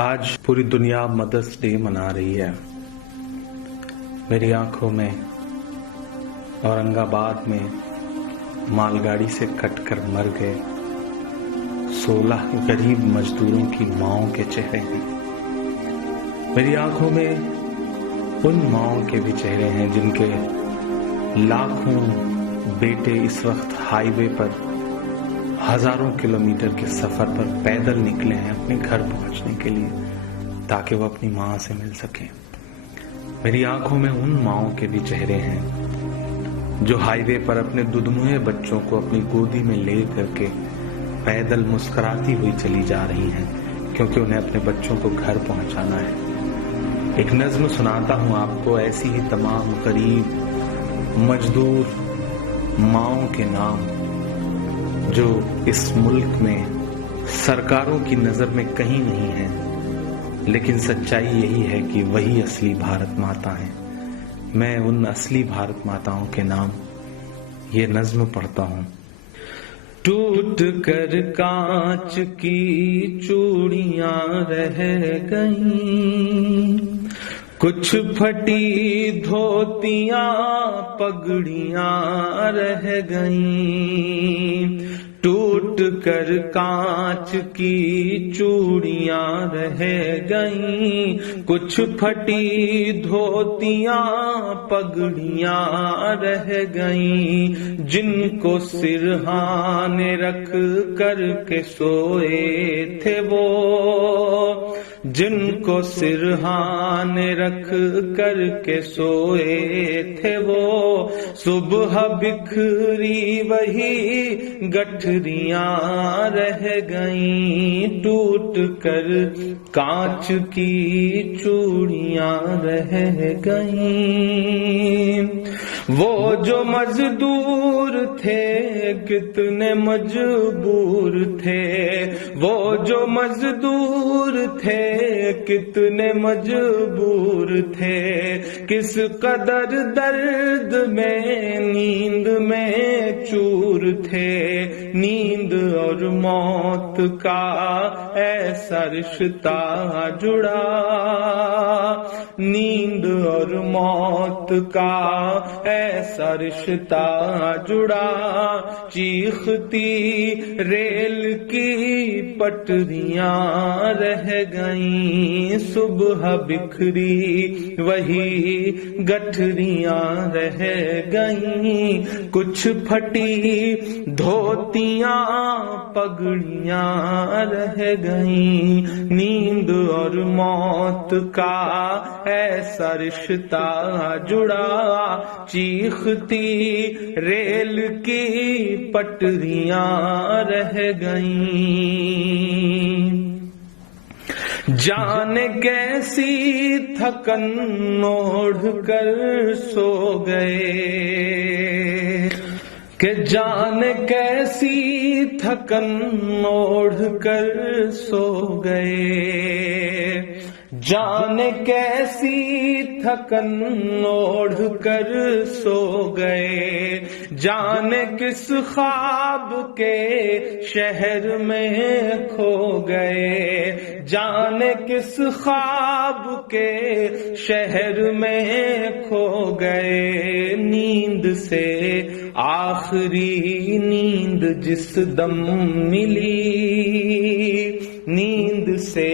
آج پوری دنیا مدرس ڈے منا رہی ہے۔ میری آنکھوں میں اورنگ آباد میں مال گاڑی سے کٹ کر مر گئے 16 غریب مزدوروں کی ماؤں کے چہرے ہیں۔ میری آنکھوں میں ان ماؤں کے بھی چہرے ہیں جن کے لاکھوں بیٹے اس وقت ہائی وے پر ہزاروں کلومیٹر کے سفر پر پیدل نکلے ہیں اپنے گھر پہنچنے کے لیے تاکہ وہ اپنی ماں سے مل سکیں۔ میری آنکھوں میں ان ماؤں کے بھی چہرے ہیں جو ہائی وے پر اپنے دودھموئے بچوں کو اپنی گودی میں لے کر کے پیدل مسکراتی ہوئی چلی جا رہی ہیں کیونکہ انہیں اپنے بچوں کو گھر پہنچانا ہے۔ ایک نظم سناتا ہوں آپ کو، ایسی ہی تمام غریب مزدور ماؤں کے نام جو اس ملک میں سرکاروں کی نظر میں کہیں نہیں ہیں، لیکن سچائی یہی ہے کہ وہی اصلی بھارت ماتا ہیں۔ میں ان اصلی بھارت ماتاؤں کے نام یہ نظم پڑھتا ہوں۔ ٹوٹ کر کانچ کی چوڑیاں رہ گئیں، کچھ پھٹی دھوتیاں پگڑیاں رہ گئیں، ٹوٹ کر کانچ کی چوڑیاں رہ گئیں، کچھ پھٹی دھوتیاں پگڑیاں رہ گئیں، جن کو سرہانے رکھ کر کے سوئے تھے وہ، جن کو سرہانے رکھ کر کے سوئے تھے وہ، صبح بکھری وہی گٹھریاں رہ گئیں، ٹوٹ کر کانچ کی چوڑیاں رہ گئیں۔ وہ جو مزدور تھے کتنے مجبور تھے، وہ جو مزدور تھے کتنے مجبور تھے، کس قدر درد میں نیند میں چور تھے، نیند اور موت کا ایسا رشتہ جڑا، نیند اور موت کا ایسا رشتہ جڑا، چیختی ریل کی پٹریاں رہ گئیں، صبح بکھری وہی گٹھریاں رہ گئیں، کچھ پھٹی دھوتیاں پگڑیاں رہ گئیں، نیند اور موت کا ایسا رشتہ جڑا، چیختی ریل کی پٹریاں رہ گئیں، جانے کیسی تھکن اوڑھ کر سو گئے، کہ جانے کیسی تھکن اوڑھ کر سو گئے، جانے کیسی تھکن اوڑھ کر سو گئے، جانے کس خواب کے شہر میں کھو گئے، جانے کس خواب کے شہر میں کھو گئے، نیند سے آخری نیند جس دم ملی، نیند سے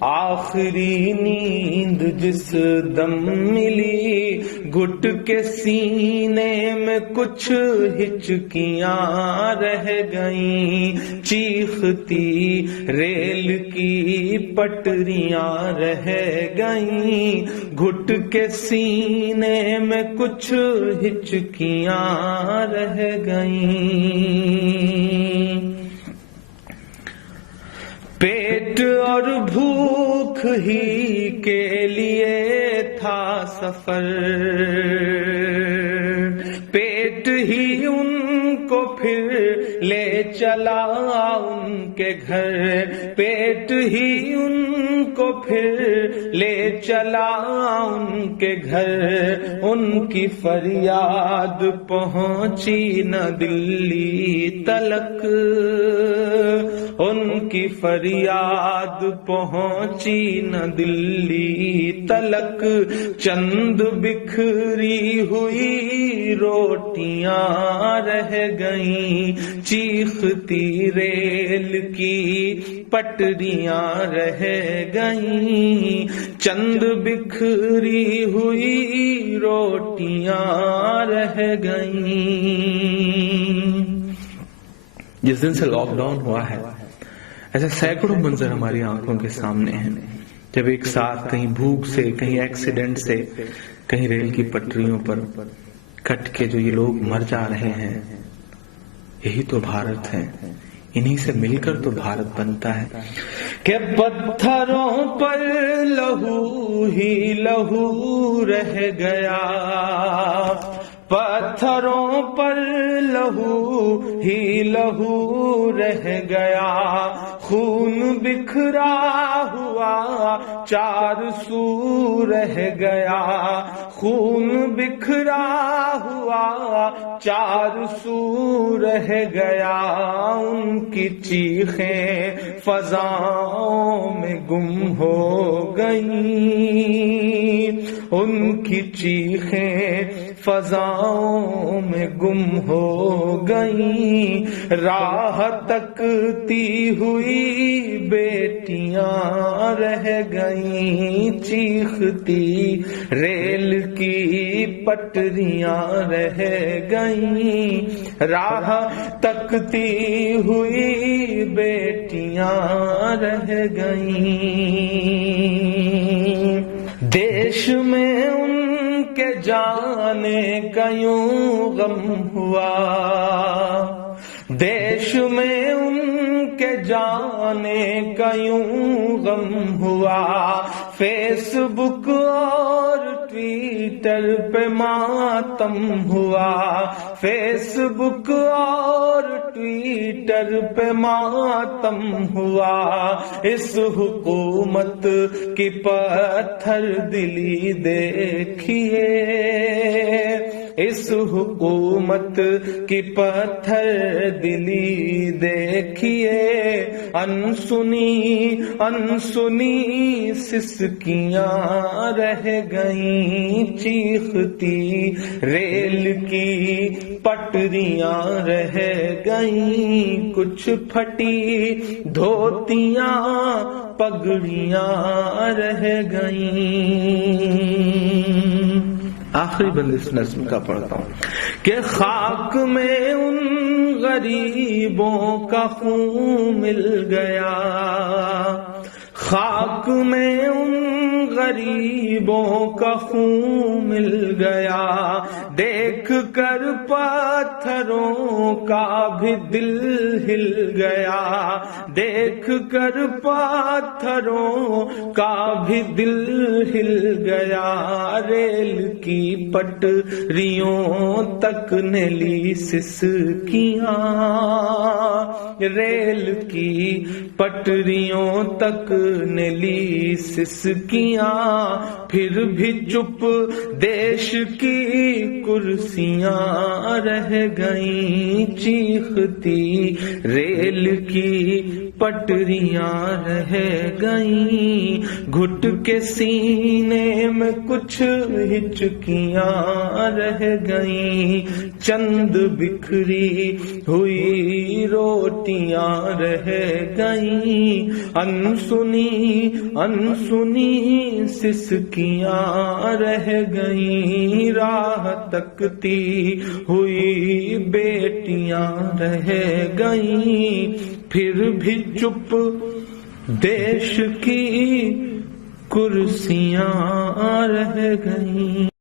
آخری نیند جس دم ملی، گھٹ کے سینے میں کچھ ہچکیاں رہ گئیں، چیختی ریل کی پٹریاں رہ گئیں، گھٹ کے سینے میں کچھ ہچکیاں رہ گئیں، پیٹ اور بھوک ہی کے لیے تھا سفر، پیٹ ہی ان کو پھر لے چلا ان کے گھر، پیٹ ہی ان کو پھر لے چلا ان کے گھر، ان کی فریاد پہنچی نہ دلی تلک، ان کی فریاد پہنچی نہ دلی تلک، چند بکھری ہوئی روٹیاں رہ گئیں، چیختی ریل کی پٹریاں رہ گئیں، چند بکھری ہوئی روٹیاں رہ گئیں۔ جس دن سے لاک ڈاؤن ہوا ہے ایسے سینکڑوں منظر ہماری آنکھوں کے سامنے ہیں، جب ایک ساتھ کہیں بھوک سے، کہیں ایکسیڈنٹ سے، کہیں ریل کی پٹریوں پر کٹ کے جو یہ لوگ مر جا رہے ہیں۔ یہی تو بھارت ہے، انہی سے مل کر تو بھارت بنتا ہے کہ پتھروں پر لہو ہی لہو رہ گیا، پتھروں پر لہو ہی لہو رہ گیا، خون بکھرا ہوا چار سو رہ گیا، خون بکھرا ہوا چار سو رہ گیا، ان کی چیخیں فضاؤں میں گم ہو گئیں، ان کی چیخیں فضاؤں میں گم ہو گئیں، راہ تکتی ہوئی بیٹیاں رہ گئیں، چیختی ریل کی پٹریاں رہ گئیں، راہ تکتی ہوئی بیٹیاں رہ گئیں، دیش میں ان کے جانے کا یوں غم ہوا، دیش میں ان کے جانے کا یوں غم ہوا، فیس بک اور ٹویٹر پہ ماتم ہوا، فیس بک اور ٹویٹر پہ ماتم ہوا، اس حکومت کی پتھر دلی دیکھیے، اس حکومت کی پتھر دلی دیکھیے، انسنی انسنی سسکیاں رہ گئیں، چیختی ریل کی پٹریاں رہ گئیں، کچھ پھٹی دھوتیاں پگڑیاں رہ گئیں۔ آخری بند اس نظم کا پڑھتا ہوں کہ خاک میں ان غریبوں کا خون مل گیا، خاک میں ان غریبوں کا خون مل گیا، دیکھ کر پتھروں کا بھی دل ہل گیا، دیکھ کر پتھروں کا بھی دل ہل گیا، ریل کی پٹریوں تک نے لی سسکیاں، ریل کی پٹریوں تک نے لی سسکیاں، پھر بھی چپ دیش کی کرسیاں رہ گئیں، چیختی ریل کی پٹریاں رہ گئیں، گھٹ کے سینے میں کچھ ہچکیاں رہ گئیں، چند بکھری ہوئی روٹیاں رہ گئیں، انسنی انسنی سسکیاں رہ گئیں، راہ تکتی ہوئی بیٹیاں رہ گئیں، پھر بھی چپ دیش کی کرسیاں رہ گئیں۔